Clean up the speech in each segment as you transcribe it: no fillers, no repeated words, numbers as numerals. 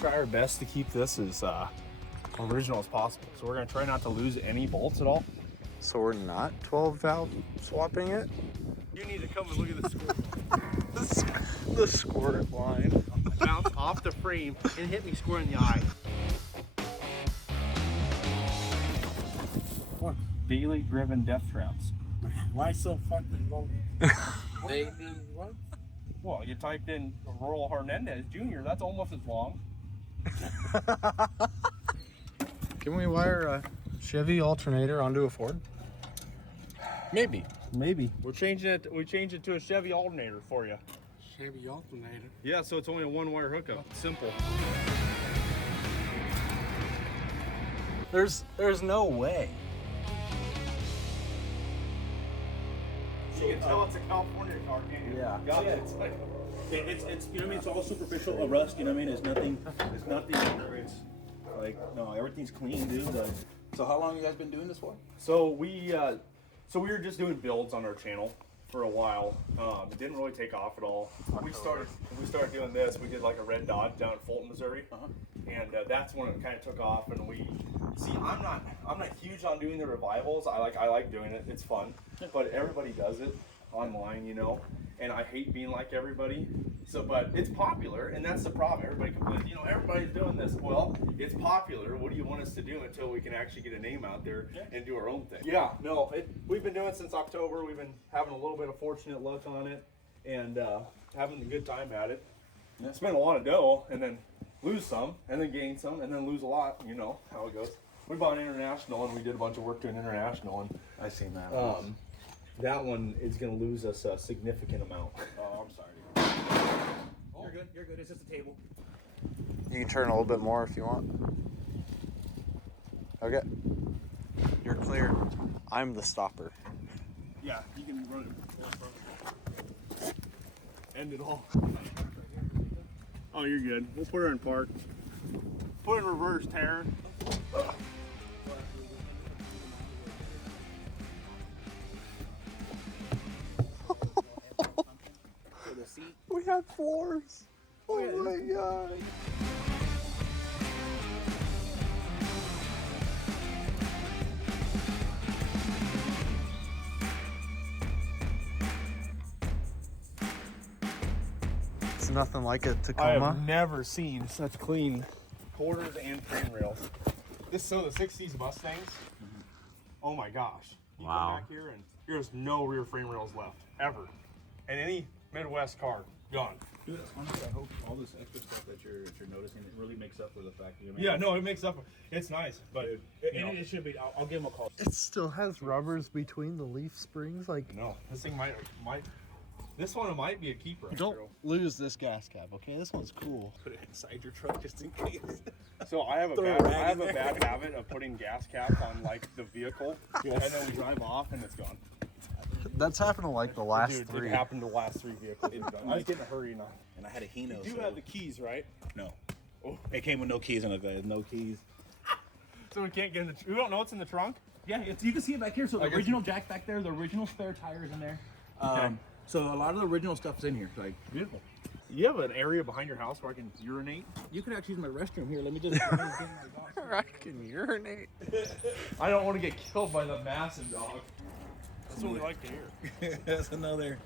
Try our best to keep this as original as possible. So we're gonna try not to lose any bolts at all. So we're not 12 valve swapping it? You need to come and look at the squirt. The squirt line. Bounce off the frame and hit me square in the eye. What? Daily driven death traps. Why so fucking long? They need what? Well, you typed in Rural Hernandez Jr., that's almost as long. Can we wire a Chevy Alternator onto a Ford? Maybe. Maybe. We changed it to a Chevy Alternator for you. Chevy Alternator. Yeah, so it's only a one-wire hookup. Simple. There's no way. You can tell it's a California car, can't you? Yeah. Yeah, it's like, It's you know what I mean. It's all superficial, a rust. You know what I mean. It's nothing. It's nothing. It's like no, everything's clean, dude. Like, so how long you guys been doing this for? so we were just doing builds on our channel for a while. It didn't really take off at all. We started doing this. We did like a red Dodge down in Fulton, Missouri, and that's when it kind of took off. And we see, I'm not huge on doing the revivals. I like doing it. It's fun, but everybody does it online, you know. And I hate being like everybody. So, but it's popular, and that's the problem. Everybody complains, you know, everybody's doing this. Well, it's popular. What do you want us to do until we can actually get a name out there and do our own thing? Yeah, no, we've been doing it since October. We've been having a little bit of fortunate luck on it, and having a good time at it. Spend a lot of dough, and then lose some, and then gain some, and then lose a lot. You know how it goes. We bought an international, and we did a bunch of work to an international, and I seen that. that one is going to lose us a significant amount. Oh, I'm sorry. Oh, you're good. You're good. It's just a table. You can turn a little bit more if you want. Okay. You're clear. I'm the stopper. Yeah, you can run it. End it all. Oh, you're good. We'll put her in park. Put it in reverse, Taryn. For the seat. We have floors. Oh my god. It's nothing like a I Tacoma. have never seen such clean quarters and frame rails. The 60s Mustangs. Oh my gosh. You Wow. come back here and there's no rear frame rails left, ever. And any Midwest car, gone. Dude, honestly, I hope all this extra stuff that you're noticing, it really makes up for the fact that you. Yeah, no, it makes up. It's nice, but It should be. I'll give him a call. It still has rubbers between the leaf springs. Like, no, this thing might. This one might be a keeper. don't lose this gas cap, okay? This one's cool. Put it inside your truck just in case. So I have a Throw a rag bad in there. habit of putting gas caps on like the vehicle, and then we drive off and it's gone. That's happened to like the last Dude, three. it happened to the last 3 vehicles. I was getting in a hurry now. And I had a Hino. You so have the keys, right? no. Oh, it came with no keys and no keys. So we can't get in the. We don't know what's in the trunk. Yeah, you can see it back here. So the guess- original jack back there, the original spare tires in there. So a lot of the original stuff is in here. Like Beautiful. You have an area behind your house where I can urinate? you could actually use my restroom here. Let me just. I can urinate. I don't want to get killed by the massive dog. That's what we like to hear. That's another.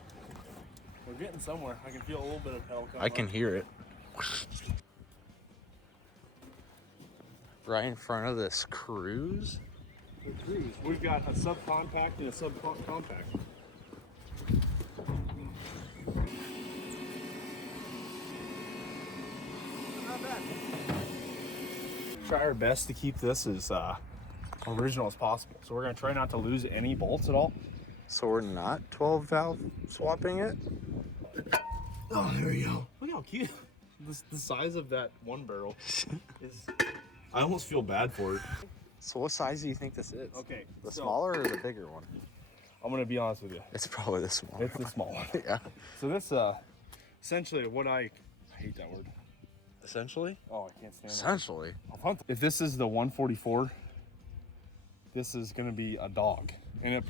We're getting somewhere. I can feel a little bit of hell coming. I can hear it. Right in front of this Cruise. The Cruise. We've got a subcompact and a subcompact. Not bad. Try our best to keep this as original as possible. So we're gonna try not to lose any bolts at all. So we're not 12 valve swapping it? Oh, there we go. Look how cute. The size of that one barrel is. I almost feel bad for it. So what size do you think this is? Okay, The so- smaller or the bigger one? I'm gonna be honest with you. It's probably the smaller. It's the small one. Yeah. So this essentially what I hate that word. Essentially? Oh, I can't stand it. Essentially. If this is the 144, this is gonna be a dog, and it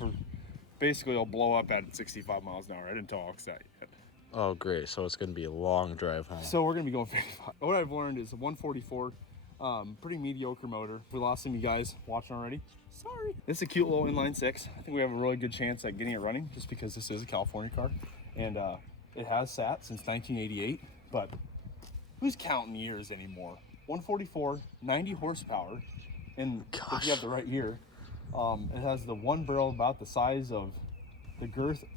basically will blow up at 65 miles an hour. I didn't tell Ox that yet. Oh, great. So it's going to be a long drive home. So we're gonna be going 55. What I've learned is a 144, pretty mediocre motor. We lost some of you guys watching already. Sorry. This is a cute little inline six. I think we have a really good chance at getting it running just because this is a California car. And it has sat since 1988, but who's counting years anymore? 144, 90 horsepower, and if you have the right year, it has the one barrel about the size of the girth. It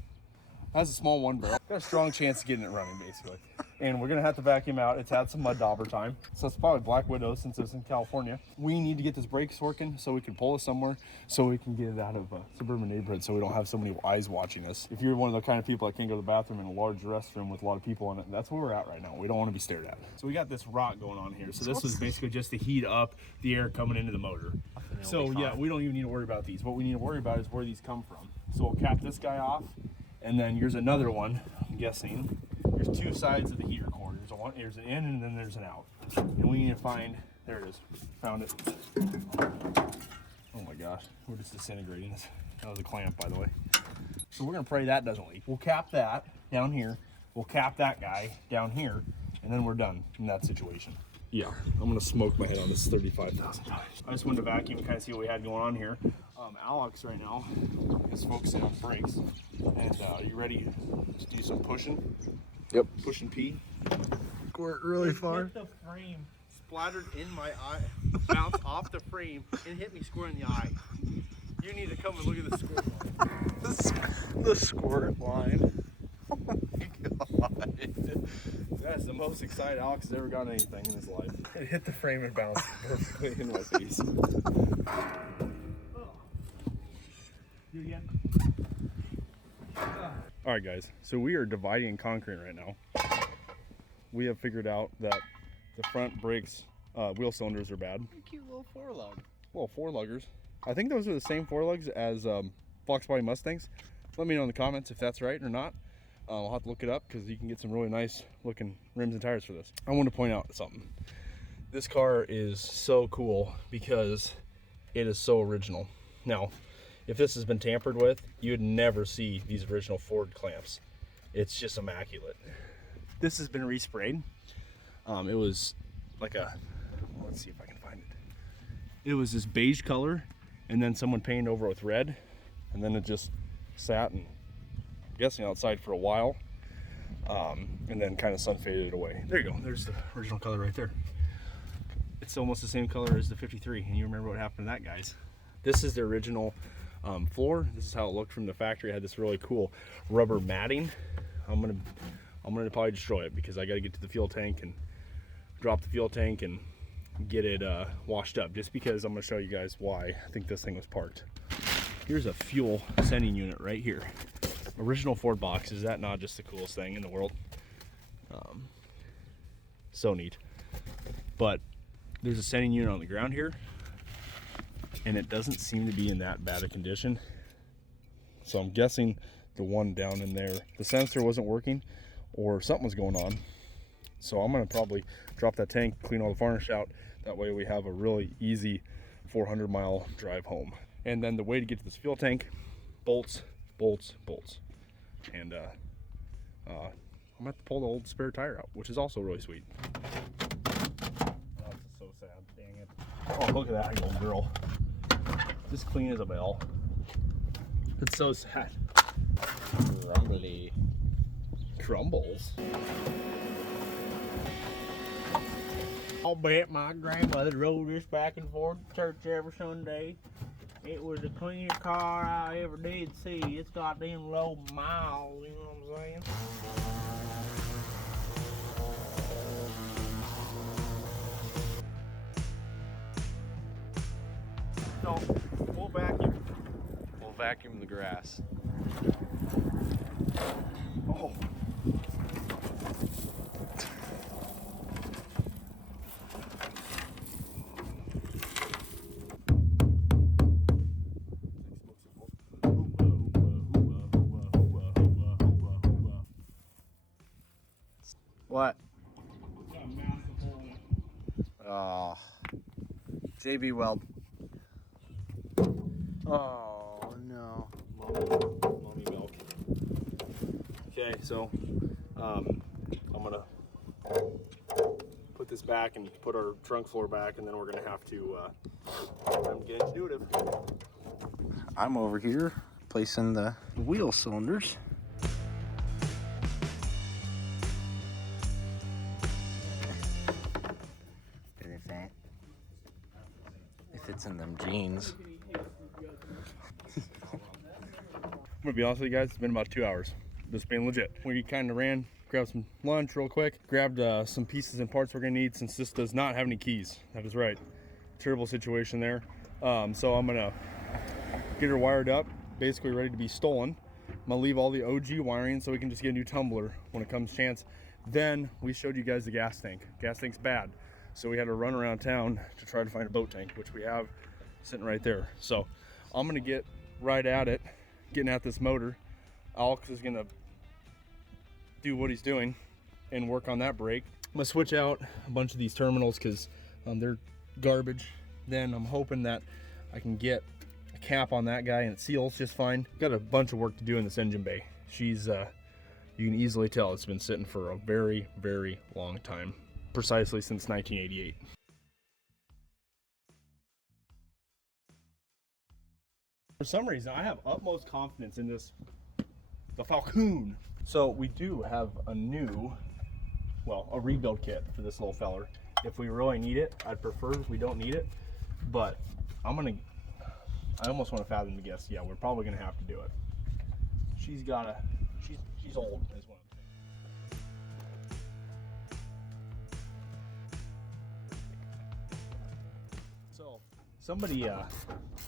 has a small one barrel. Got a strong chance of getting it running, basically. And we're gonna have to vacuum out. It's had some mud dauber time, so it's probably Black Widow since it's in California. We need to get this brakes working so we can pull it somewhere, so we can get it out of a suburban neighborhood, so we don't have so many eyes watching us. If you're one of the kind of people that can't go to the bathroom in a large restroom with a lot of people in it, that's where we're at right now. We don't want to be stared at. So we got this rot going on here. So this was basically just to heat up the air coming into the motor. So yeah, we don't even need to worry about these. What we need to worry about is where these come from. So we'll cap this guy off, and then here's another one, I'm guessing. There's two sides of the heater cord. There's an in and then there's an out. And we need to find, there it is, found it. Oh my gosh, we're just disintegrating this. That was a clamp, by the way. So we're gonna pray that doesn't leak. We'll cap that down here. We'll cap that guy down here, and then we're done in that situation. Yeah, I'm gonna smoke my head on this $35,000. I just wanted to vacuum and kind of see what we had going on here. Alex right now is focusing on brakes. And are you ready to do some pushing? Yep. Push and pee. Squirt really far. Hit the frame. Splattered in my eye, bounced off the frame, and hit me square in the eye. You need to come and look at the squirt line. The squirt line. Oh my god. That's the most excited Alex has ever gotten anything in his life. It hit the frame and bounced perfectly in my face. Do it again. All right, guys. So we are dividing concrete right now. We have figured out that the front brakes, wheel cylinders are bad. Cute little four lug. Well, four luggers. I think those are the same four lugs as Fox Body Mustangs. Let me know in the comments if that's right or not. I'll have to look it up because you can get some really nice looking rims and tires for this. I want to point out something. This car is so cool because it is so original. Now, if this has been tampered with, you'd never see these original Ford clamps. It's just immaculate. This has been resprayed. It was like a, let's see if I can find it. It was this beige color, and then someone painted over it with red, and then it just sat and I'm guessing outside for a while, and then kind of sun faded away. There you go. There's the original color right there. It's almost the same color as the 53, and you remember what happened to that, guys. This is the original floor. This is how it looked from the factory. It had this really cool rubber matting. I'm gonna probably destroy it because I got to get to the fuel tank and drop the fuel tank and get it washed up, just because I'm gonna show you guys why I think this thing was parked. Here's a fuel sending unit right here. Original Ford box. Is that not just the coolest thing in the world? So neat. But there's a sending unit on the ground here, and it doesn't seem to be in that bad a condition. So I'm guessing the one down in there, the sensor wasn't working or something was going on. So I'm gonna probably drop that tank, clean all the varnish out. That way we have a really easy 400-mile drive home. And then the way to get to this fuel tank, bolts, bolts, bolts. And I'm gonna have to pull the old spare tire out, which is also really sweet. Oh, this is so sad, dang it. Oh, look at that little girl. Just clean as a bell. It's so sad. Crumbly. Crumbles. I'll bet my grandmother rode this back and forth to church every Sunday. It was the cleanest car I ever did see. It's got them low miles, you know what I'm saying? So, we'll vacuum. We'll vacuum the grass. Oh. What? Oh. JB Weld. Oh no. Mommy milk. Okay, so I'm gonna put this back and put our trunk floor back, and then we're gonna have to get intuitive. I'm over here placing the wheel cylinders. If it's in them jeans. I'm gonna be honest with you guys, it's been about 2 hours. This being legit. We kind of ran, grabbed some lunch real quick, grabbed some pieces and parts we're gonna need since this does not have any keys. That is right. Terrible situation there. So I'm gonna get her wired up, basically ready to be stolen. I'm gonna leave all the OG wiring so we can just get a new tumbler when it comes chance. Then we showed you guys the gas tank. Gas tank's bad. So we had to run around town to try to find a boat tank, which we have sitting right there. So I'm gonna get right at it, getting at this motor. Alex is gonna do what he's doing and work on that brake. I'm gonna switch out a bunch of these terminals because they're garbage. Then I'm hoping that I can get a cap on that guy and it seals just fine. Got a bunch of work to do in this engine bay. She's, you can easily tell it's been sitting for a very, very long time. Precisely since 1988. For some reason, I have utmost confidence in this, the Falcon. So we do have a new, well, a rebuild kit for this little feller. If we really need it, I'd prefer if we don't need it, but I almost want to fathom the guess. Yeah, we're probably gonna have to do it. She's old as well. So somebody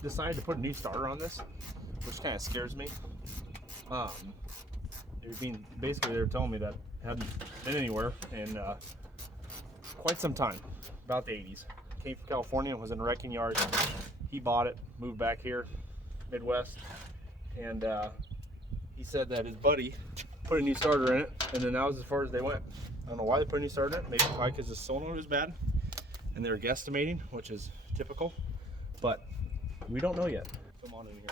decided to put a new starter on this, which kind of scares me. Basically they were telling me that it hadn't been anywhere in quite some time, about the 80s. Came from California, was in a wrecking yard. He bought it, moved back here, Midwest, and he said that his buddy put a new starter in it, and then that was as far as they went. I don't know why they put a new starter in it. Maybe probably because the solenoid was bad, and they were guesstimating, which is typical, but we don't know yet. Come on in here.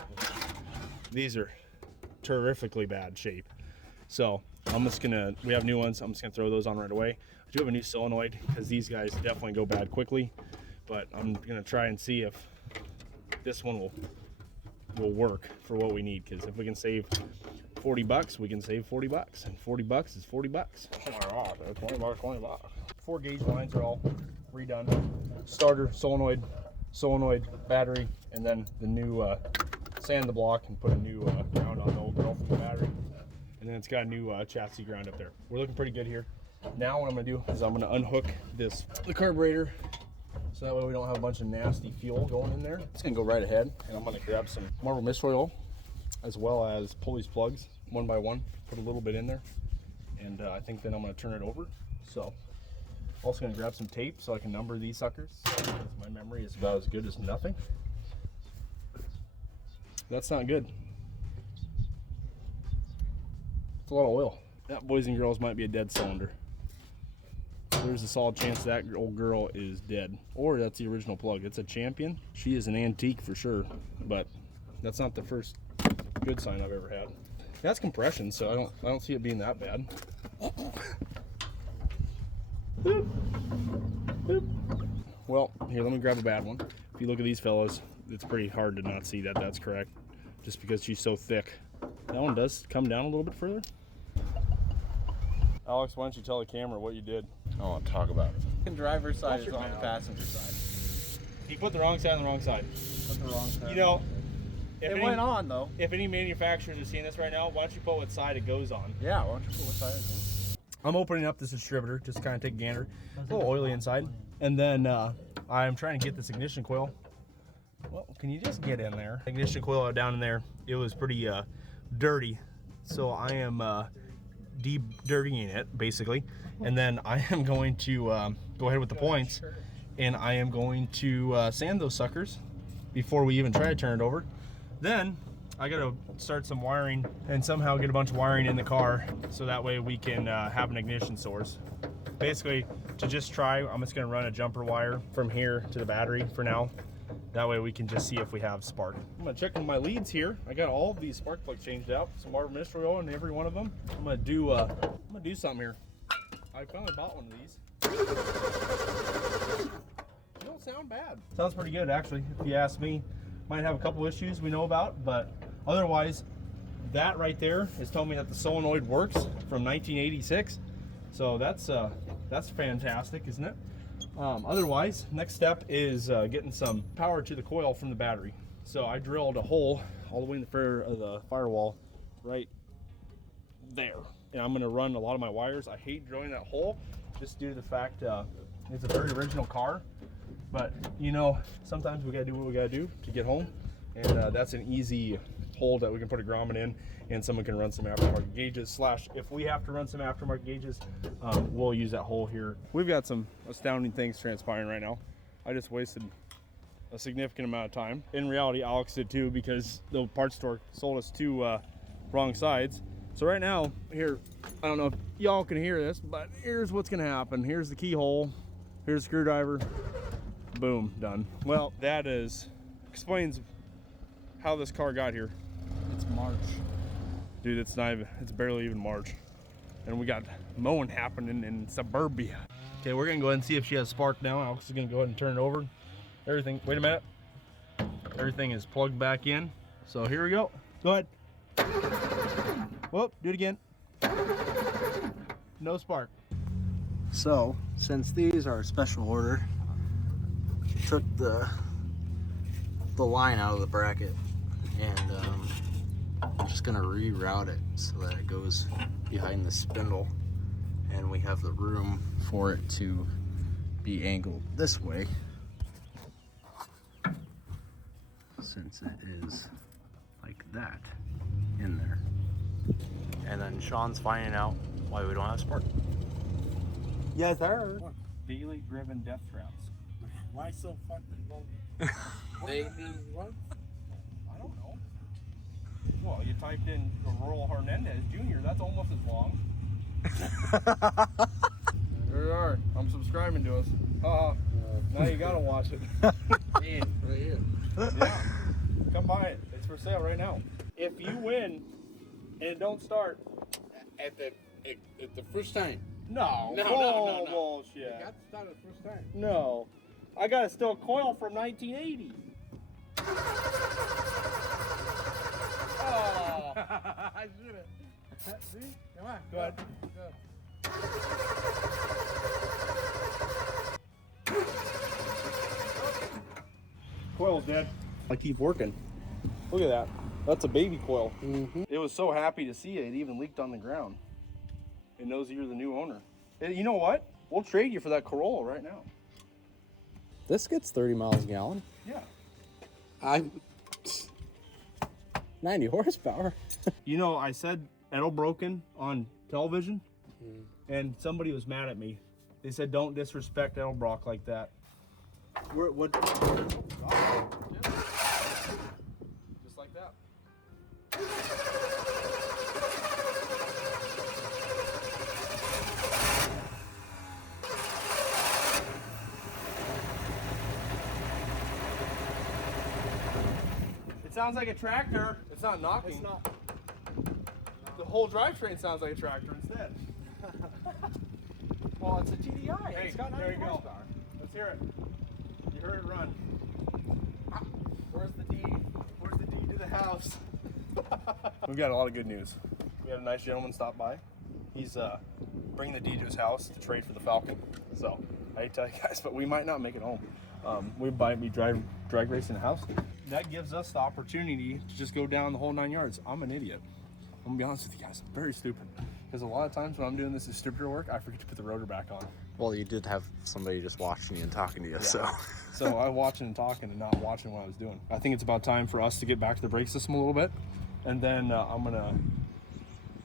These are terrifically bad shape. So I'm just gonna, we have new ones, I'm just gonna throw those on right away. I do have a new solenoid because these guys definitely go bad quickly, but I'm gonna try and see if this one will work for what we need, because if we can save 40 bucks, we can save 40 bucks, and 40 bucks is 40 bucks. Oh my god, 20 bucks, 20 bucks. 4 gauge lines are all redone. Starter, solenoid, battery, and then the new sand the block and put a new ground on the old girl from the battery. And then it's got a new chassis ground up there. We're looking pretty good here. Now what I'm gonna do is I'm gonna unhook the carburetor, so that way we don't have a bunch of nasty fuel going in there. It's gonna go right ahead, and I'm gonna grab some Marble Mist Oil, as well as pull these plugs one by one, put a little bit in there, and I think then I'm gonna turn it over. So also gonna grab some tape so I can number these suckers, because my memory is about as good as nothing. That's not good. It's a lot of oil. That, boys and girls, might be a dead cylinder. There's a solid chance that old girl is dead, or that's the original plug. It's a Champion. She is an antique for sure, but that's not the first good sign I've ever had. That's compression, so I don't see it being that bad. Boop. Boop. Well, here, let me grab a bad one. If you look at these fellows, it's pretty hard to not see that that's correct, just because she's so thick. That one does come down a little bit further. Alex, why don't you tell the camera what you did? I want to talk about it. The driver's side is on the passenger side. You put the wrong side on the wrong side. Put the wrong side. You know, it went on though. If any manufacturers are seeing this right now, why don't you put what side it goes on? Yeah, why don't you put what side it goes? I'm opening up this distributor, just kind of take a gander. A little oily inside. And then I'm trying to get this ignition coil. Well, can you just get in there? Ignition coil down in there, it was pretty dirty. So I am de-dirtying it, basically. And then I am going to go ahead with the points, and I am going to sand those suckers before we even try to turn it over. Then I gotta start some wiring and somehow get a bunch of wiring in the car, so that way we can have an ignition source. Basically, to just try, I'm just gonna run a jumper wire from here to the battery for now, That way we can just see if we have spark. I'm gonna check on my leads here. I got all of these spark plugs changed out, some Arbor Mystery oil in every one of them. I'm gonna do something here. I finally bought one of these. They don't sound bad. Sounds pretty good actually, if you ask me. Might have a couple issues we know about, but otherwise, that right there is telling me that the solenoid works from 1986. So that's fantastic, isn't it? Otherwise, next step is getting some power to the coil from the battery. So I drilled a hole all the way in the firewall right there. And I'm gonna run a lot of my wires. I hate drilling that hole just due to the fact it's a very original car. But you know, sometimes we gotta do what we gotta do to get home. And that's an easy hole that we can put a grommet in, and someone can run some aftermarket gauges, / if we have to run some aftermarket gauges, we'll use that hole here. We've got some astounding things transpiring right now. I just wasted a significant amount of time. In reality, Alex did too, because the parts store sold us two wrong sides. So right now, here, I don't know if y'all can hear this, but here's what's gonna happen. Here's the keyhole, here's the screwdriver, boom, done. Well, that explains how this car got here. It's March. Dude, it's barely even March. And we got mowing happening in suburbia. Okay, we're gonna go ahead and see if she has spark now. Alex is gonna go ahead and turn it over. Everything, wait a minute. Everything is plugged back in. So here we go. Go ahead. Whoop, do it again. No spark. So, since these are special order, took the line out of the bracket, and I'm just gonna reroute it so that it goes behind the spindle, and we have the room for it to be angled this way, since it is like that in there. And then Sean's finding out why we don't have spark. Yes, sir. Daily driven death traps. Why so fucking long? Daily what? I don't know. Well, you typed in Rural Hernandez Jr., that's almost as long. There you are. I'm subscribing to us. Now you gotta watch it. Right here. Yeah. Come buy it. It's for sale right now. If you win and it don't start At the first time. No. No. Bullshit. You got to start at the first time. No. I got a steel coil from 1980. Oh. I should have. See? Come on. Go ahead. Coil's dead. I keep working. Look at that. That's a baby coil. Mm-hmm. It was so happy to see it. It even leaked on the ground. It knows you're the new owner. And you know what? We'll trade you for that Corolla right now. This gets 30 miles a gallon. Yeah. I'm 90 horsepower. You know, I said Edel broken on television, and somebody was mad at me. They said, don't disrespect Edelbrock like that. What? Just like that. It sounds like a tractor. It's not knocking. It's not. The whole drivetrain sounds like a tractor instead. Well, it's a TDI. Hey, It's got there 90 you go. horsepower. Let's hear it. You heard it run. Where's the deed? Where's the deed to the house? We've got a lot of good news. We had a nice gentleman stop by. He's bringing the deed to his house to trade for the Falcon. So I hate to tell you guys, but we might not make it home. We might be drag racing the house. That gives us the opportunity to just go down the whole 9 yards. I'm an idiot. I'm gonna be honest with you guys. I'm very stupid. Because a lot of times when I'm doing this stupider work, I forget to put the rotor back on. Well, you did have somebody just watching you and talking to you, so. So I was watching and talking and not watching what I was doing. I think it's about time for us to get back to the brake system a little bit. And then I'm gonna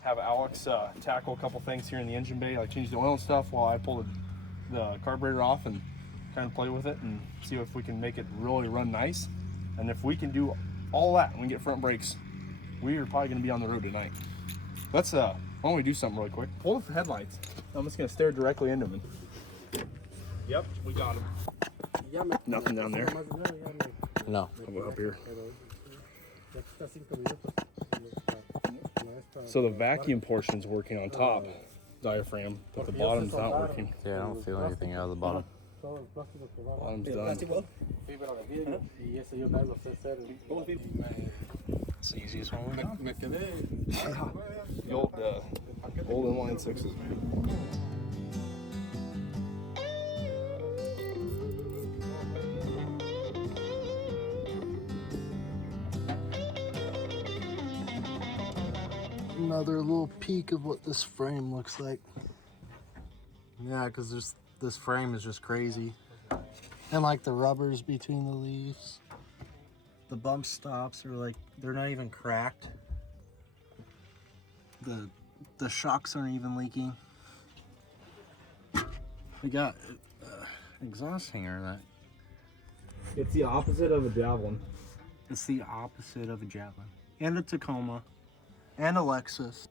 have Alex tackle a couple things here in the engine bay, like change the oil and stuff, while I pull the carburetor off and kind of play with it and see if we can make it really run nice. And if we can do all that and we get front brakes, we are probably gonna be on the road tonight. Let's why don't we do something really quick? Pull the headlights. I'm just gonna stare directly into them. Yep, we got him. Nothing down there. No. How about up here? So the vacuum portion's working on top diaphragm, but the bottom's not working. Yeah, I don't feel anything out of the bottom. Bottom's done. It's the easiest one we got. The old inline sixes, man. Another little peek of what this frame looks like. Yeah, because this frame is just crazy. And like the rubbers between the leaves. The bump stops are like, they're not even cracked. The shocks aren't even leaking. We got exhaust hanger that. It's the opposite of a Javelin. It's the opposite of a Javelin. And a Tacoma. And a Lexus.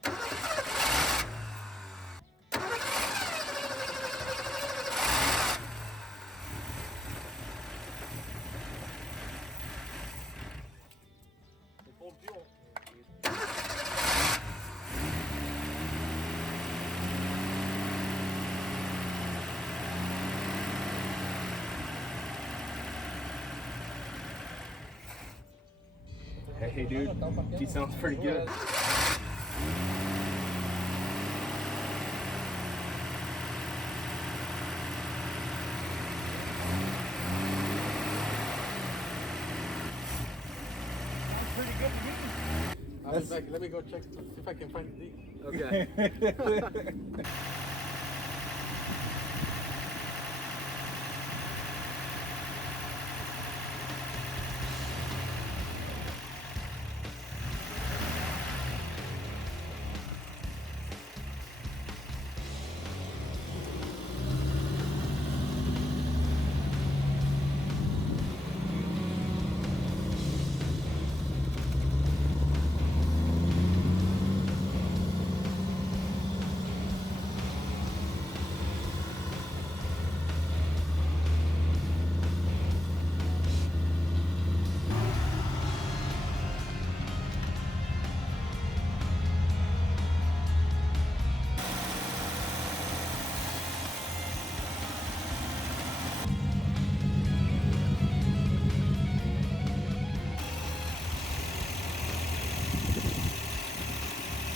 Hey dude, he sounds pretty good. Let me go check if I can find it. Okay.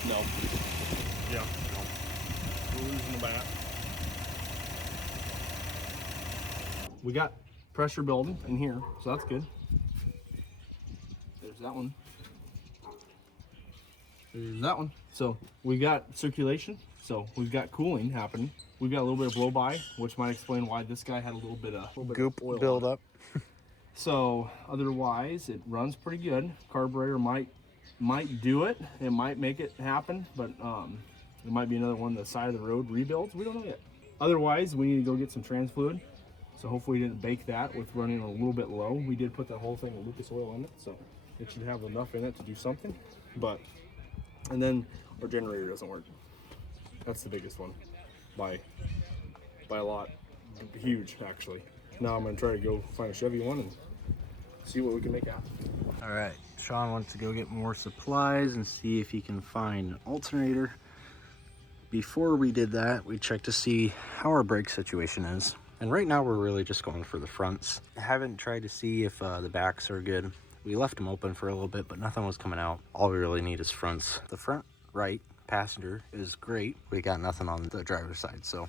No. Yeah. No. We're losing the bat. We got pressure building in here, so that's good. There's that one. There's that one. So we've got circulation. So we've got cooling happening. We've got a little bit of blow by, which might explain why this guy had a little bit of Goop oil build on it. up. So otherwise, it runs pretty good. Carburetor might do it. It might make it happen, but it might be another one on the side of the road rebuilds. We don't know yet. Otherwise, we need to go get some trans fluid. So hopefully we didn't bake that with running a little bit low. We did put that whole thing of Lucas oil in it, so it should have enough in it to do something. And then our generator doesn't work. That's the biggest one, by a lot. Huge, actually. Now I'm gonna try to go find a Chevy one and see what we can make happen. All right, Sean wants to go get more supplies and see if he can find an alternator. Before we did that, we checked to see how our brake situation is. And right now we're really just going for the fronts. I haven't tried to see if the backs are good. We left them open for a little bit, but nothing was coming out. All we really need is fronts. The front right passenger is great. We got nothing on the driver's side, so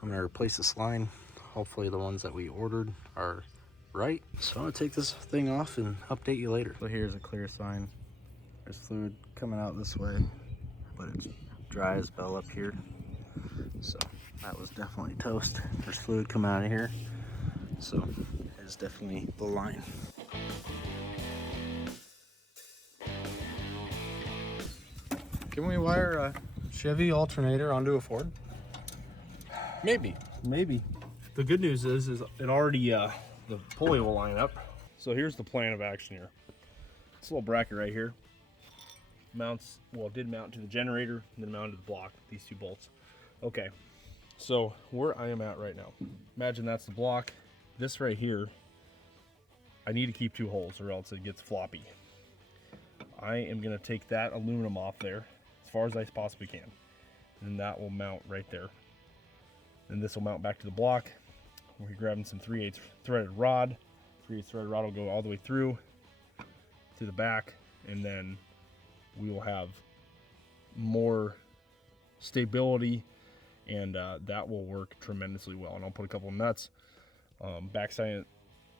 I'm gonna replace this line. Hopefully the ones that we ordered are right. So I'm gonna take this thing off and update you later. So here's a clear sign. There's fluid coming out this way, but it's dry as bell up here. So that was definitely toast. There's fluid coming out of here. So it's definitely the line. Can we wire a Chevy alternator onto a Ford? Maybe. The good news is it already, the pulley will line up. So here's the plan of action here. This little bracket right here mounts, well, it did mount to the generator and then mounted to the block, these two bolts. Okay, so where I am at right now, imagine that's the block. This right here I need to keep 2 holes or else it gets floppy. I am going to take that aluminum off there as far as I possibly can. And that will mount right there. And this will mount back to the block. We're grabbing some 3/8 threaded rod. 3/8 threaded rod will go all the way through to the back, and then we will have more stability, and that will work tremendously well. And I'll put a couple of nuts backside it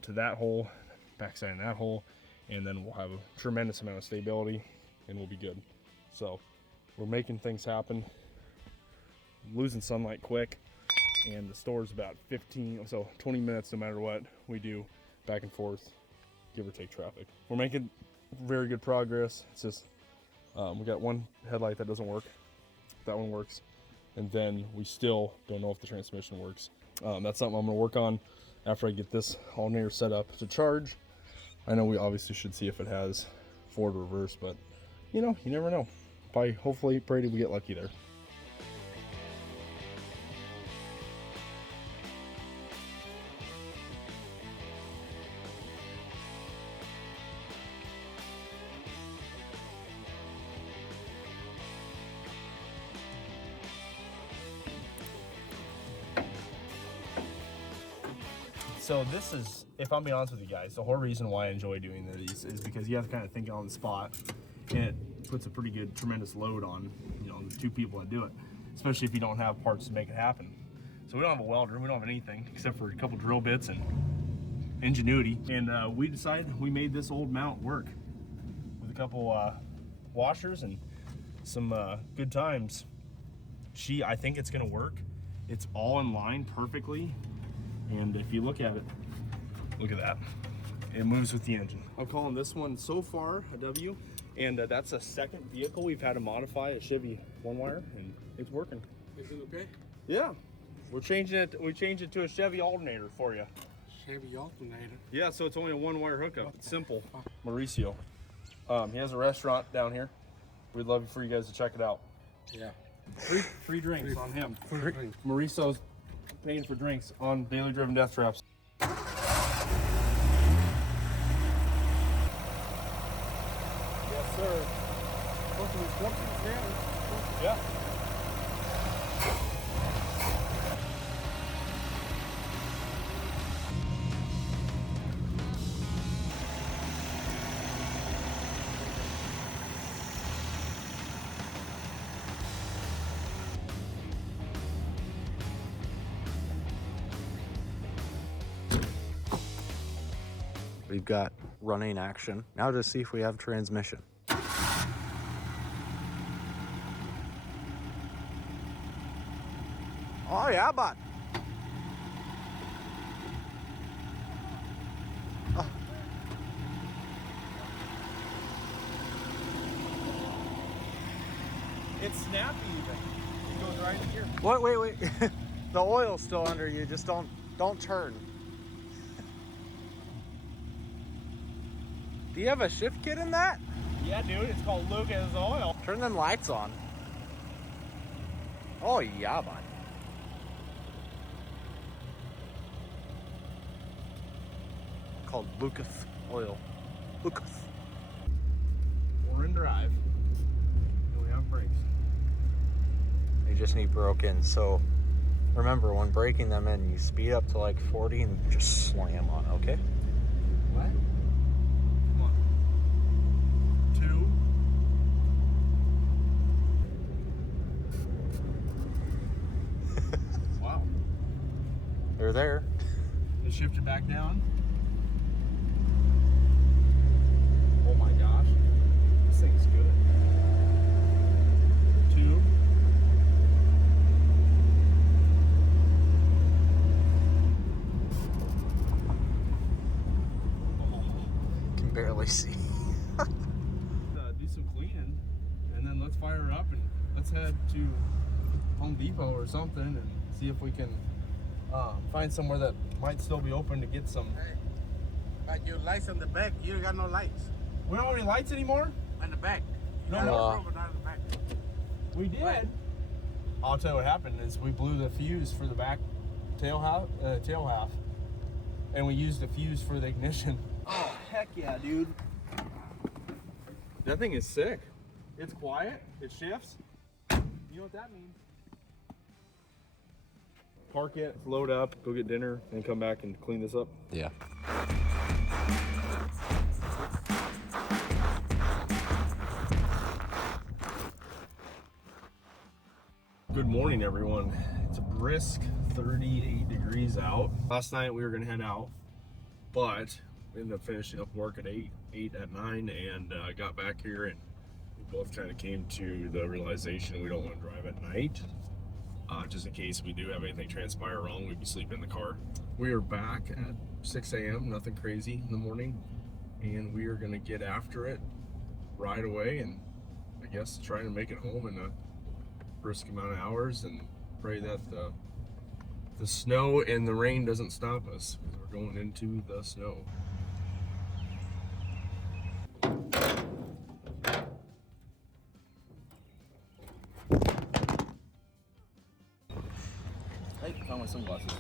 to that hole, backside in that hole, and then we'll have a tremendous amount of stability and we'll be good. So we're making things happen. I'm losing sunlight quick, and the store's about 20 minutes no matter what we do back and forth, give or take traffic. We're making very good progress. It's just we got one headlight that doesn't work. That one works, and then we still don't know if the transmission works. That's something I'm gonna work on after I get this alternator set up to charge. I know we obviously should see if it has forward reverse, but you know, you never know. Hopefully, pray we get lucky there. So this is, if I'm being honest with you guys, the whole reason why I enjoy doing these is because you have to kind of think on the spot, and it puts a pretty good, tremendous load on, you know, the 2 people that do it, especially if you don't have parts to make it happen. So we don't have a welder, we don't have anything except for a couple drill bits and ingenuity, and we decided we made this old mount work with a couple washers and some good times. I think it's gonna work. It's all in line perfectly. And if you look at it, look at that. It moves with the engine. I'm calling this one so far a W, and that's a second vehicle we've had to modify a Chevy 1-wire, and it's working. Is it okay? Yeah, we're changing it. We changed it to a Chevy Alternator for you. Chevy Alternator. Yeah, so it's only a 1-wire hookup. It's simple. Mauricio, he has a restaurant down here. We'd love for you guys to check it out. Yeah. Free drinks on him. Free drinks. Mauricio's paying for drinks on daily driven death traps. Yes, sir. Yeah. We've got running action. Now to see if we have transmission. Oh yeah, bud. Oh. It's snappy even. It goes right in here. Wait. The oil's still under you. Just don't turn. Do you have a shift kit in that? Yeah, dude, it's called Lucas Oil. Turn them lights on. Oh yeah, bud. Called Lucas Oil. Lucas. We're in drive. And we have brakes. They just need broken. So remember, when breaking them in, you speed up to like 40 and just slam on, okay? What? Come on. 2. Wow. They're there. Let's shift it back down. Oh my gosh. This thing's good. 2. Can barely see. Do some cleaning, and then let's fire it up and let's head to Home Depot or something and see if we can find somewhere that might still be open to get some. Hey, but your lights on the back, you got no lights. We don't have any lights anymore? On the back. You got No. no not on the back. We did. What? I'll tell you what happened is we blew the fuse for the back tail half, and we used a fuse for the ignition. Oh, heck yeah, dude. That thing is sick. It's quiet, it shifts. You know what that means. Park it, load up, go get dinner, and come back and clean this up. Yeah. Good morning, everyone. It's a brisk 38 degrees out. Last night we were gonna head out, but we ended up finishing up work at 8 at 9, and got back here, and we both kind of came to the realization we don't want to drive at night. Just in case we do have anything transpire wrong, we'd be sleeping in the car. We are back at 6 a.m., nothing crazy in the morning, and we are gonna get after it right away, and I guess try to make it home in a brisk amount of hours, and pray that the snow and the rain doesn't stop us, because we're going into the snow. Hey, found my sunglasses.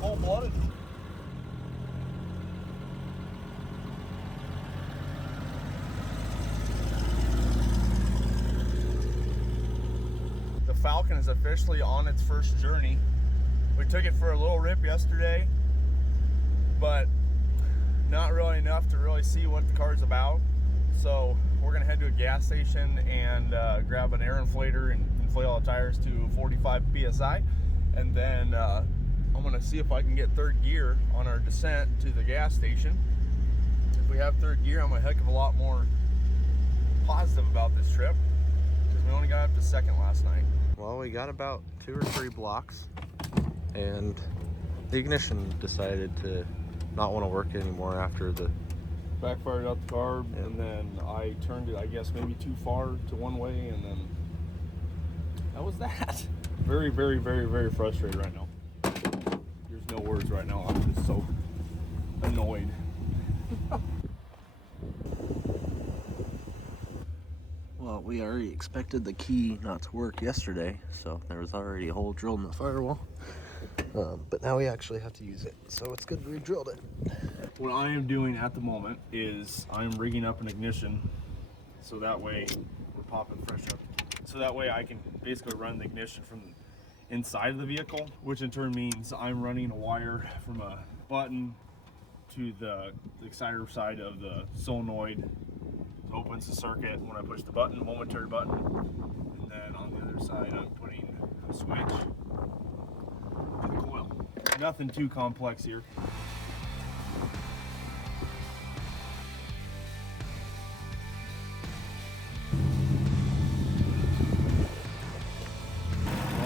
Cold-blooded. The Falcon is officially on its first journey. We took it for a little rip yesterday, but not really enough to really see what the car's about. So we're gonna head to a gas station and grab an air inflator and inflate all the tires to 45 PSI. And then I'm gonna see if I can get third gear on our descent to the gas station. If we have third gear, I'm a heck of a lot more positive about this trip, because we only got up to second last night. Well, we got about 2 or 3 blocks, and the ignition decided to not want to work anymore after the Backfired out the carb, and then I turned it, I guess, maybe too far to one way, and then that was that. Very, very, very, very frustrated right now. There's no words right now. I'm just so annoyed. Well, we already expected the key not to work yesterday, so there was already a hole drilled in the firewall. But now we actually have to use it, so it's good we drilled it. What I am doing at the moment is I'm rigging up an ignition, so that way we're popping fresh up. So that way I can basically run the ignition from inside of the vehicle, which in turn means I'm running a wire from a button to the exciter side of the solenoid. It opens the circuit when I push the button, momentary button, and then on the other side I'm putting a switch to the coil. Nothing too complex here.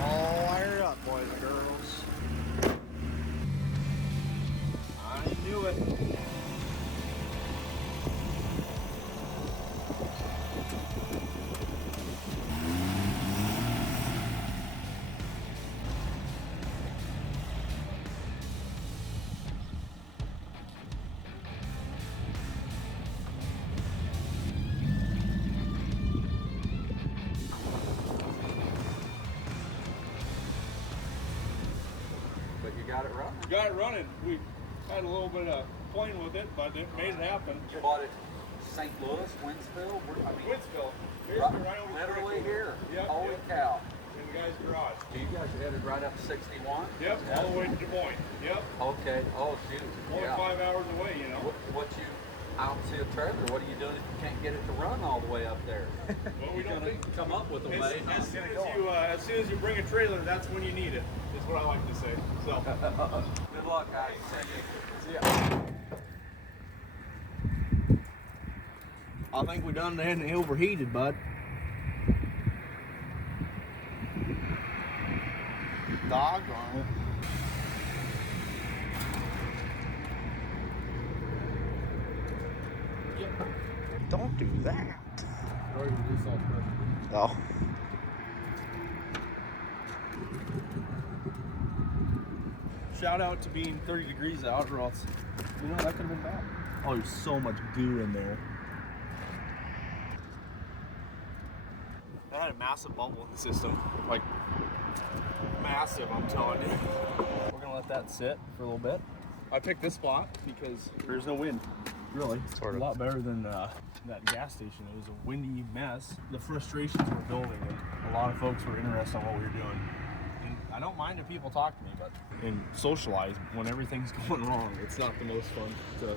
All wired up, boys and girls. I knew it. Got it running. Got it running. We had a little bit of playing with it, but it made it happen. You bought it St. Louis, Winsville? Winsville. Right over literally here. Yep, Holy yep. cow. In the guy's garage. You guys are headed right up to 61? Yep, all the way to Des Moines. Yep. Okay. Oh, shoot. Only 5 hours away, you know. I don't see a trailer. What are you doing if you can't get it to run all the way up there? Well, we You're don't going think. to come up with a way. As soon as you bring a trailer, that's when you need it. Is what I like to say. So. Good luck, guys. See ya. I think we done that and it overheated, bud. Doggone it. Don't do that. Oh. shout out to being 30 degrees out, or else, you know, that could have been bad. Oh, there's so much goo in there. I had a massive bubble in the system, like massive, I'm telling you. We're gonna let that sit for a little bit. I picked this spot because there's no wind, really. Sort of. A lot better than that gas station. It was a windy mess. The frustrations were building, and a lot of folks were interested in what we were doing. And I don't mind if people talk to me, but and socialize when everything's going wrong. It's not the most fun to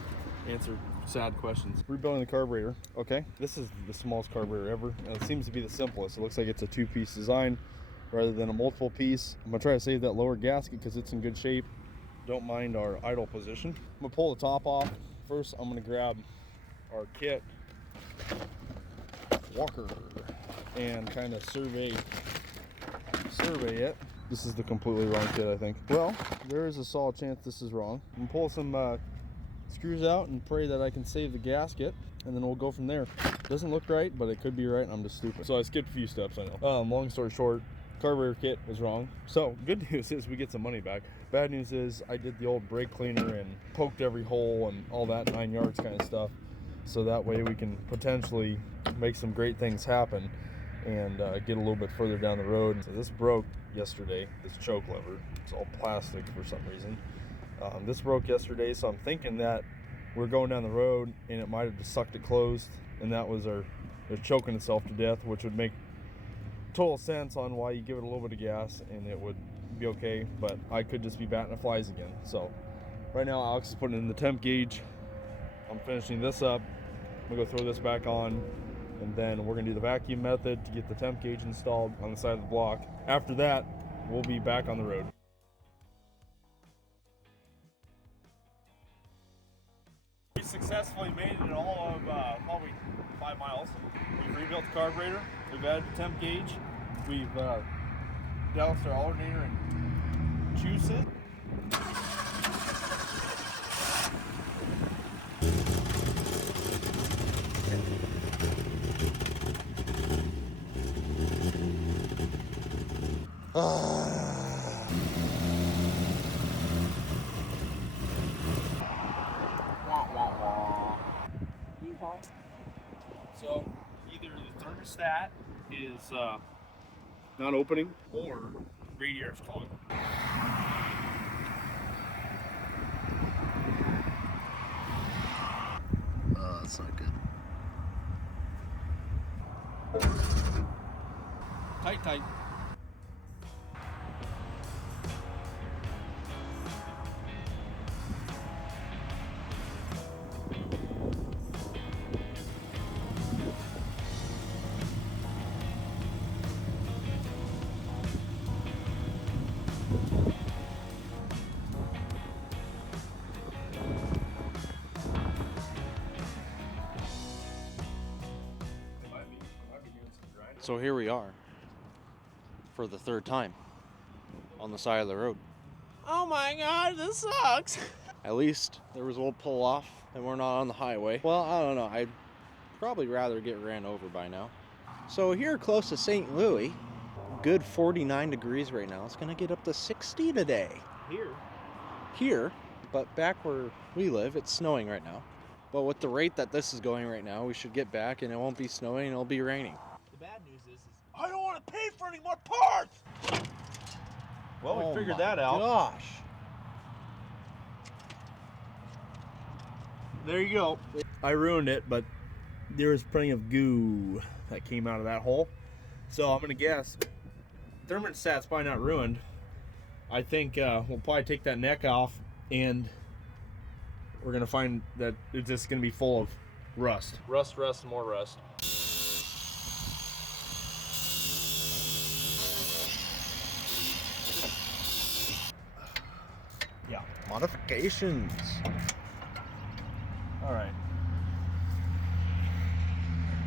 answer sad questions. Rebuilding the carburetor. Okay, this is the smallest carburetor ever, and it seems to be the simplest. It looks like it's a two-piece design rather than a multiple piece. I'm gonna try to save that lower gasket because it's in good shape. Don't mind our idle position. I'm gonna pull the top off. First, I'm gonna grab our kit walker and kind of survey it. This is the completely wrong kit, I think. Well, there is a solid chance this is wrong. I'm gonna pull some screws out and pray that I can save the gasket, and then we'll go from there. Doesn't look right, but it could be right, and I'm just stupid. So I skipped a few steps, I know. Long story short, carburetor kit was wrong. So good news is we get some money back. Bad news is I did the old brake cleaner and poked every hole and all that 9 yards kind of stuff. So that way we can potentially make some great things happen and get a little bit further down the road. So this broke yesterday, this choke lever. It's all plastic for some reason. This broke yesterday, so I'm thinking that we're going down the road and it might have just sucked it closed, and that was it was choking itself to death, which would make total sense on why you give it a little bit of gas and it would be okay, but I could just be batting the flies again. So right now Alex is putting in the temp gauge. I'm finishing this up. I'm gonna go throw this back on, and then we're gonna do the vacuum method to get the temp gauge installed on the side of the block. After that, we'll be back on the road. We successfully made it all of probably 5 miles. We've rebuilt the carburetor, we've added the temp gauge, we've doused our alternator and juice it. So either the thermostat is not opening or radiator's clogged. That's not good. Tight. So here we are for the third time on the side of the road. Oh my god, this sucks. At least there was a little pull off and we're not on the highway. Well, I don't know. I'd probably rather get ran over by now. So here close to St. Louis, good 49 degrees right now. It's gonna get up to 60 today. Here, but back where we live, it's snowing right now. But with the rate that this is going right now, we should get back and it won't be snowing and it'll be raining. The bad news is I don't want to pay for any more parts. Well, we figured my that out. Gosh. There you go. I ruined it, but there was plenty of goo that came out of that hole. So I'm gonna guess thermostat's probably not ruined. I think we'll probably take that neck off, and we're gonna find that it's just gonna be full of rust, and more rust. Yeah. Modifications. All right.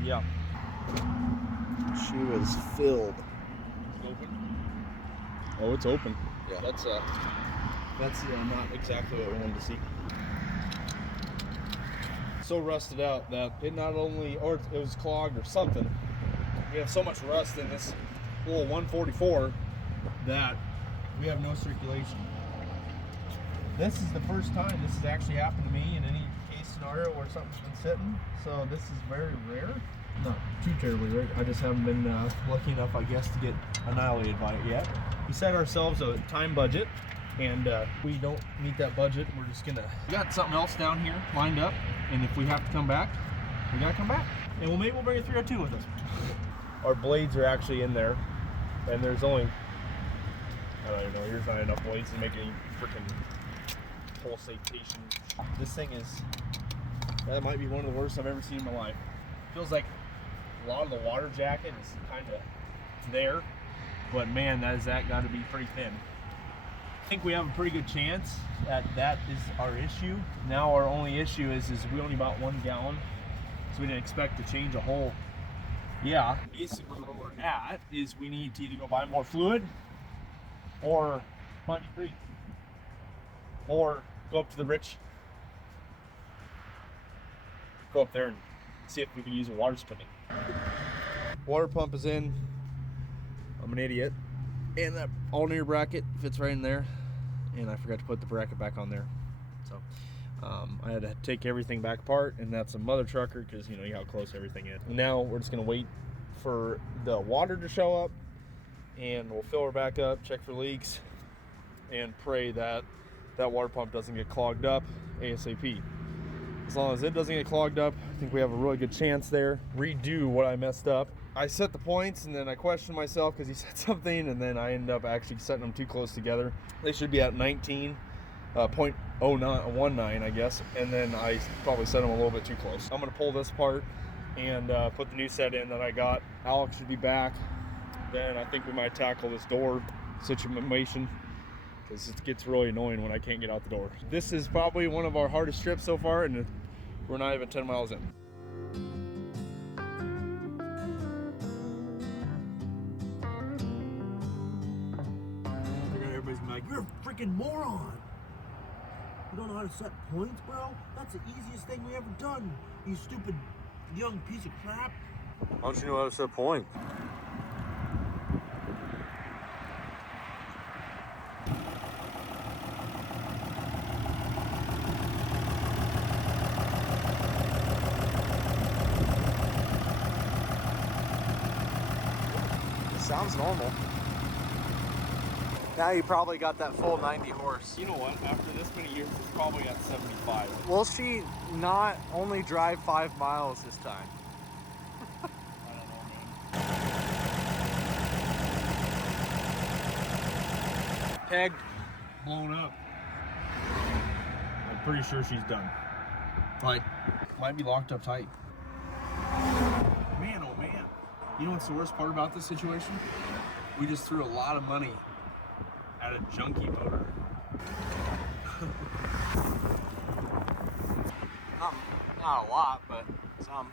Yeah. Shoe is filled. Open. Oh, it's open. Yeah. That's not exactly what we wanted to see. So rusted out that it not only, or it was clogged or something. We have so much rust in this little 144 that we have no circulation. This is the first time this has actually happened to me in any case scenario where something's been sitting. So this is very rare. Not too terribly rare. I just haven't been lucky enough, I guess, to get annihilated by it yet. We set ourselves a time budget, and we don't meet that budget. We're just gonna. We got something else down here lined up, and if we have to come back, we gotta come back. And maybe we'll bring a 302 with us. Our blades are actually in there, and there's only, I don't even know, here's not enough blades to make any freaking pulsation. This thing is, that might be one of the worst I've ever seen in my life. Feels like a lot of the water jacket is kind of there, but man, that got to be pretty thin. I think we have a pretty good chance that is our issue. Now our only issue is we only bought 1 gallon, so we didn't expect to change a whole. Yeah, basically where we're at is we need to either go buy more fluid or Money Creek, or go up to the rich, go up there and see if we can use a water spinning. Water pump is in. I'm an idiot. And that alternator bracket fits right in there. And I forgot to put the bracket back on there. So I had to take everything back apart, and that's a mother trucker because you know how close everything is. Now we're just gonna wait for the water to show up, and we'll fill her back up, check for leaks, and pray that that water pump doesn't get clogged up ASAP. As long as it doesn't get clogged up, I think we have a really good chance there. Redo what I messed up. I set the points, and then I questioned myself because he said something, and then I ended up actually setting them too close together. They should be at 19.19, I guess, and then I probably set them a little bit too close. I'm gonna pull this apart and put the new set in that I got. Alex should be back. Then I think we might tackle this door situation, because it gets really annoying when I can't get out the door. This is probably one of our hardest trips so far, and we're not even 10 miles in. Everybody's like, you're a freaking moron. You don't know how to set points, bro? That's the easiest thing we ever done, you stupid young piece of crap. How don't you know how to set points? Sounds normal. Now you probably got that full 90 horse. You know what? After this many years, it's probably at 75. Will she not only drive 5 miles this time? I don't know, man. Pegged, blown up. I'm pretty sure she's done. Like, might be locked up tight. Man, oh man. You know what's the worst part about this situation? We just threw a lot of money at a junky motor. Not a lot, but some.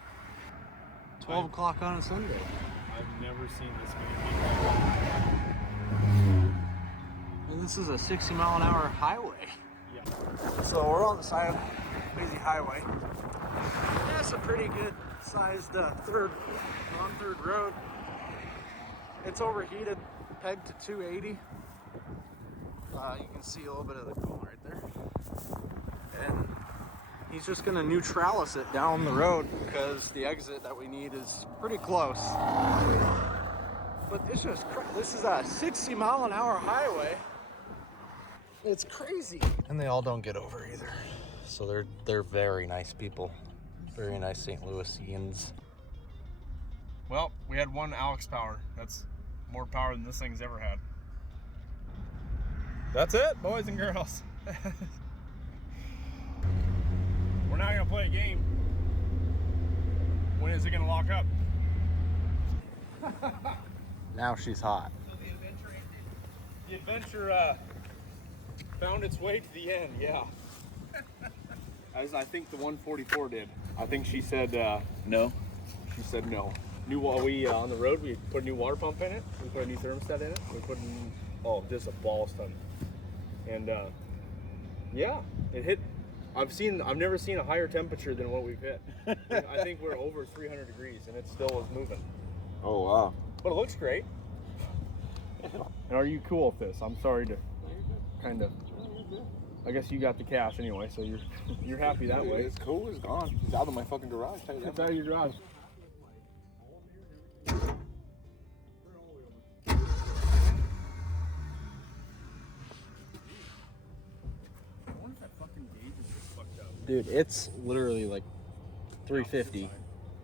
12 o'clock on a Sunday. I've never seen this many people. And this is a 60-mile-an-hour highway. Yeah. So we're on the side of a busy highway. That's a pretty good sized third road. It's overheated, pegged to 280. You can see a little bit of the cone right there. And he's just gonna neutralize it down the road because the exit that we need is pretty close. But this is a 60-mile-an-hour highway. It's crazy. And they all don't get over either. So they're very nice people. Very nice St. Louisians. Well, we had one Alex power. That's more power than this thing's ever had. That's it, boys and girls. We're not gonna play a game. When is it gonna lock up? Now she's hot. So the adventure found its way to the end, yeah. As I think the 144 did. I think she said no. She said no. On the road, we put a new water pump in it. We put a new thermostat in it. We put just a balls ton. And yeah, it hit. I've never seen a higher temperature than what we've hit. I think we're over 300 degrees, and it still is moving. Oh wow. But it looks great. And are you cool with this? I'm sorry to kind of. I guess you got the cash anyway, so you're happy that way. It's cool. It's gone. It's out of my fucking garage. Tell you that. It's out of your garage. Dude, it's literally like 350.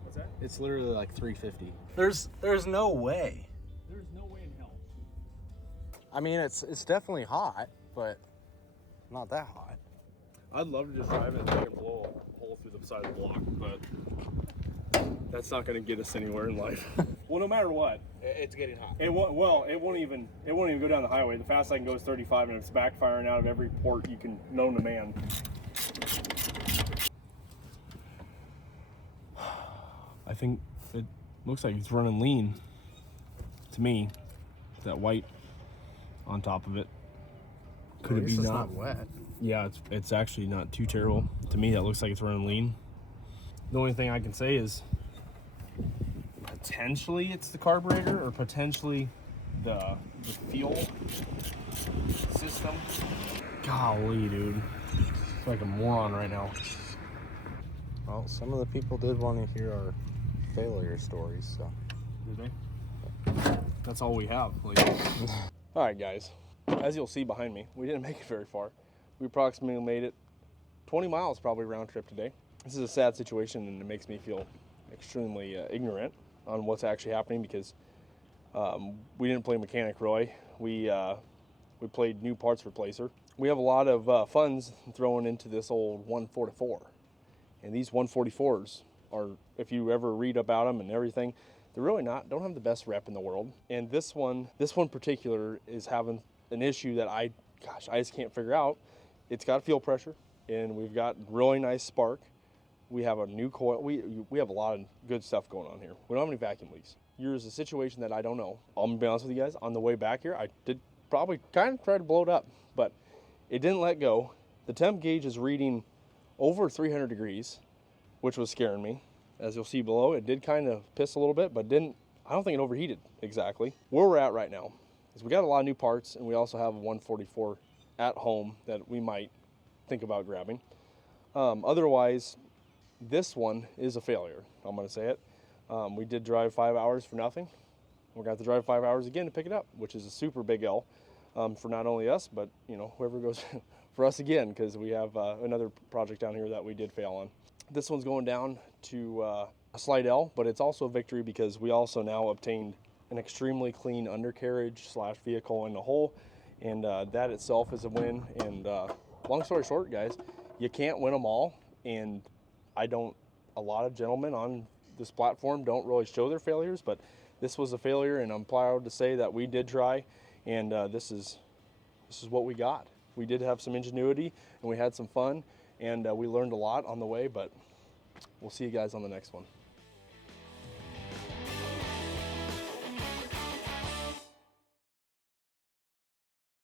What's that? It's literally like 350. There's no way. There's no way in hell. I mean, it's definitely hot, but not that hot. I'd love to just drive it and make it blow a hole through the side of the block, but that's not going to get us anywhere in life. Well, no matter what, It's getting hot. it won't even go down the highway. The fastest I can go is 35, and it's backfiring out of every port you can known to man. I think it looks like it's running lean to me. That white on top of it. Could it be not wet? Yeah, it's actually not too terrible. To me, that looks like it's running lean. The only thing I can say is potentially it's the carburetor or potentially the fuel system. Golly, dude. I feel like a moron right now. Well, some of the people did want to hear our failure stories, so. Did they? That's all we have. Like. All right, guys. As you'll see behind me, we didn't make it very far. We approximately made it 20 miles probably round trip today. This is a sad situation, and it makes me feel extremely ignorant on what's actually happening because we didn't play mechanic really. We played new parts replacer. We have a lot of funds thrown into this old 144, and these 144s are, if you ever read about them and everything, they're really don't have the best rep in the world. And this one particular is having an issue that I just can't figure out. It's got fuel pressure, and we've got really nice spark. We have a new coil. We have a lot of good stuff going on here. We don't have any vacuum leaks. Here's a situation that I don't know. I'm gonna be honest with you guys. On the way back here, I did probably kind of try to blow it up, but it didn't let go. The temp gauge is reading over 300 degrees, which was scaring me. As you'll see below, it did kind of piss a little bit, but I don't think it overheated exactly. Where we're at right now is we got a lot of new parts, and we also have a 144 at home that we might think about grabbing. Otherwise, this one is a failure. I'm gonna say it. We did drive 5 hours for nothing. We're gonna have to drive 5 hours again to pick it up, which is a super big L for not only us, but whoever goes for us again, because we have another project down here that we did fail on. This one's going down to a slight L, but it's also a victory because we also now obtained an extremely clean undercarriage / vehicle in the hole, and that itself is a win. And long story short, guys, you can't win them all, and a lot of gentlemen on this platform don't really show their failures, but this was a failure, and I'm proud to say that we did try, and this is what we got. We did have some ingenuity, and we had some fun, and we learned a lot on the way, but we'll see you guys on the next one.